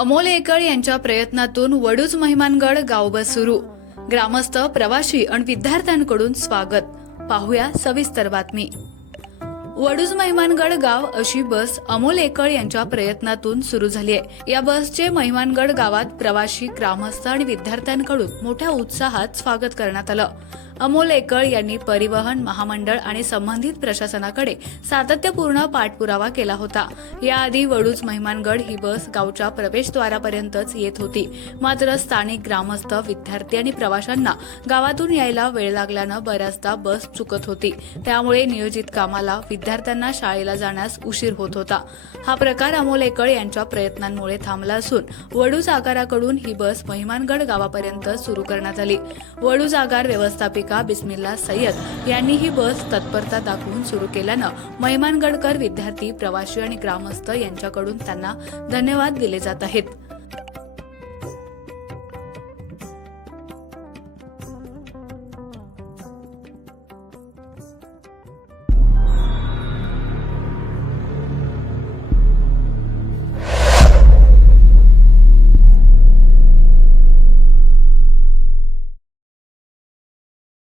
अमोल एकळ यांच्या प्रयत्नातून वडूज महिमानगड गाव बस सुरू. ग्रामस्थ, प्रवासी आणि विद्यार्थ्यांकडून स्वागत. पाहूया सविस्तर बातमी. वडूज महिमानगड गाव अशी बस अमोल एकळ यांच्या प्रयत्नातून सुरू झाली आहे. या बसचे महिमानगड गावात प्रवासी, ग्रामस्थ आणि विद्यार्थ्यांकडून मोठ्या उत्साहात स्वागत करण्यात आलं. अमोल एकळ यांनी परिवहन महामंडळ आणि संबंधित प्रशासनाकडे सातत्यपूर्ण पाठपुरावा केला होता. याआधी वडूज महिमानगड ही बस गावच्या प्रवेशद्वारापर्यंतच येत होती. मात्र स्थानिक ग्रामस्थ, विद्यार्थी आणि प्रवाशांना गावातून यायला वेळ लागल्यानं बऱ्याचदा बस चुकत होती. त्यामुळे नियोजित कामाला, विद्यार्थ्यांना शाळेला जाण्यास उशीर होत होता. हा प्रकार अमोल एकळ यांच्या प्रयत्नांमुळे थांबला असून वडूज आगाराकडून ही बस महिमानगड गावापर्यंत सुरू करण्यात आली. वडूज आगार व्यवस्थापिका बिस्मिल्ला सय्यद यांनी ही बस तत्परता दाखवून सुरू केल्यानं महिमानगडकर, विद्यार्थी, प्रवासी आणि ग्रामस्थ यांच्याकडून त्यांना धन्यवाद दिले जात आहेत.